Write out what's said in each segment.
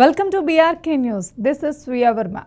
Welcome to BRK News. This is Sriya Verma.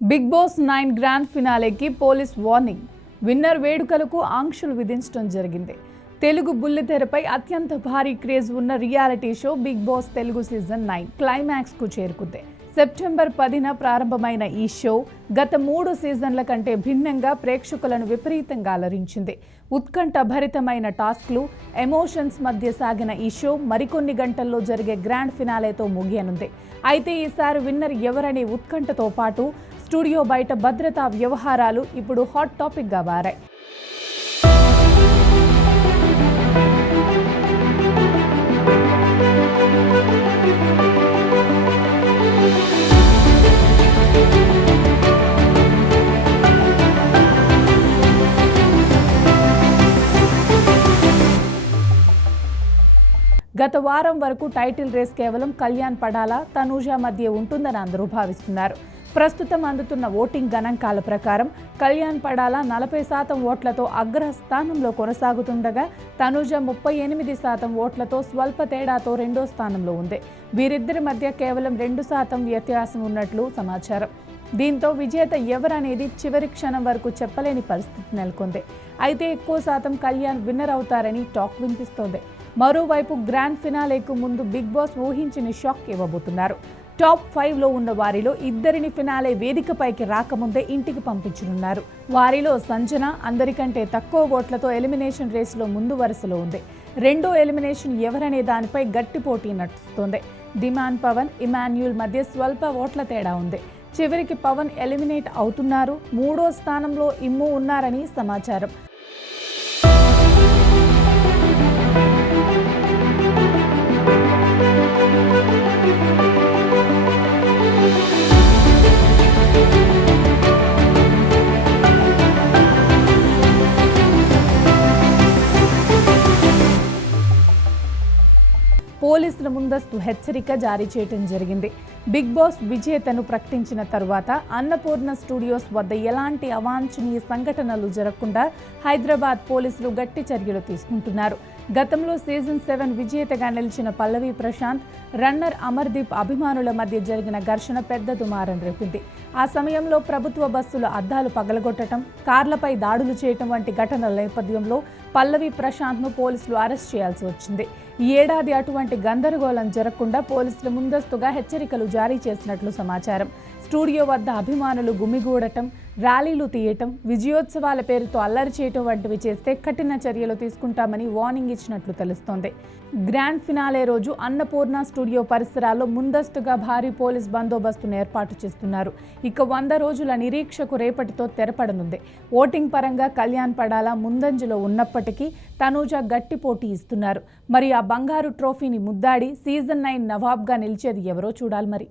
Big Boss 9 grand ఫినాలేకి police warning. Winner వేడుకలకు ఆంక్షలు విధించడం జరిగింది. తెలుగు బుల్లితెరపై అత్యంత భారీ క్రేజ్ ఉన్న reality show Bigg Boss Telugu season 9 climax కు చేరుకుంది. సెప్టెంబర్ 10న ప్రారంభమైన ఈ షో గత 3 సీజన్ల కంటే భిన్నంగా ప్రేక్షకులను విపరీతంగా అలరించింది. ఉత్కంఠ భరితమైన టాస్క్లు, ఎమోషన్స్ మధ్య సాగిన ఈ షో మరికొన్ని గంటల్లో జరిగే గ్రాండ్ ఫినాలేతో ముగియనుంది. అయితే ఈసారి విన్నర్ ఎవరనే ఉత్కంఠతో పాటు స్టూడియో బయట భద్రతా వ్యవహారాలు ఇప్పుడు హాట్ టాపిక్ గా మారాయి. గత వారం వరకు టైటిల్ రేస్ కేవలం కళ్యాణ్ పడాలా, తనూజ మధ్య ఉంటుందని అందరూ భావిస్తున్నారు. ప్రస్తుతం అందుతున్న ఓటింగ్ గణాంకాల ప్రకారం కళ్యాణ్ పడాలా 40% ఓట్లతో అగ్రస్థానంలో కొనసాగుతుండగా తనూజ 38% ఓట్లతో స్వల్ప తేడాతో రెండో స్థానంలో ఉంది. వీరిద్దరి మధ్య కేవలం 2% వ్యత్యాసం ఉన్నట్లు సమాచారం. దీంతో విజేత ఎవరనేది చివరి క్షణం వరకు చెప్పలేని పరిస్థితి నెలకొంది. అయితే ఎక్కువ శాతం కళ్యాణ్ విన్నర్ అవుతారని టాక్ వినిపిస్తోంది. మరోవైపు గ్రాండ్ ఫినాలేకు ముందు బిగ్ బాస్ ఊహించని షాక్ ఇవ్వబోతున్నారు. టాప్ 5లో ఉన్న వారిలో ఇద్దరిని ఫినాలే వేదికపైకి రాకముందే ఇంటికి పంపించనున్నారు. వారిలో సంజన అందరికంటే తక్కువ ఓట్లతో ఎలిమినేషన్ రేసులో ముందు వరుసలో ఉంది. రెండో ఎలిమినేషన్ ఎవరనే దానిపై గట్టి పోటీ నడుస్తోంది. దిమాన్ పవన్, ఇమాన్యుల్ మధ్య స్వల్ప ఓట్ల తేడా ఉంది. చివరికి పవన్ ఎలిమినేట్ అవుతున్నారు. మూడో స్థానంలో ఇమ్ము ఉన్నారని సమాచారం. పోలీసుల ముందస్తు హెచ్చరిక జారీ చేయడం జరిగింది. బిగ్ బాస్ విజేతను ప్రకటించిన తర్వాత అన్నపూర్ణ స్టూడియోస్ వద్ద ఎలాంటి అవాంఛనీయ సంఘటనలు జరగకుండా హైదరాబాద్ పోలీసులు గట్టి చర్యలు తీసుకుంటున్నారు. గతంలో సీజన్ 7 విజేతగా నిలిచిన పల్లవి ప్రశాంత్, రన్నర్ అమర్దీప్ అభిమానుల మధ్య జరిగిన ఘర్షణ పెద్ద దుమారం రేపింది. ఆ సమయంలో ప్రభుత్వ బస్సుల అద్దాలు పగలగొట్టడం, కార్లపై దాడులు చేయటం వంటి ఘటనల నేపథ్యంలో పల్లవి ప్రశాంత్ను పోలీసులు అరెస్ట్ చేయాల్సి వచ్చింది. ఈ ఏడాది అటువంటి గందరగోళం జరగకుండా పోలీసులు ముందస్తుగా హెచ్చరికలు జారీ చేసినట్లు సమాచారం. స్టూడియో వద్ద అభిమానులు గుమిగూడటం, ర్యాలీలు తీయటం, విజయోత్సవాల పేరుతో అల్లరి చేయటం వంటివి చేస్తే కఠిన చర్యలు తీసుకుంటామని వార్నింగ్ ఇచ్చినట్లు తెలుస్తోంది. గ్రాండ్ ఫినాలే రోజు అన్నపూర్ణ స్టూడియో పరిసరాల్లో ముందస్తుగా భారీ పోలీస్ బందోబస్తును ఏర్పాటు చేస్తున్నారు. ఇక 100 రోజుల నిరీక్షకు రేపటితో తెరపడనుంది. ఓటింగ్ పరంగా కళ్యాణ్ పడాలా ముందంజలో ఉన్నప్పటికీ తనూజ గట్టి పోటీ ఇస్తున్నారు. మరి ఆ బంగారు ట్రోఫీని ముద్దాడి సీజన్ 9 నవాబ్గా నిలిచేది ఎవరో చూడాలి మరి.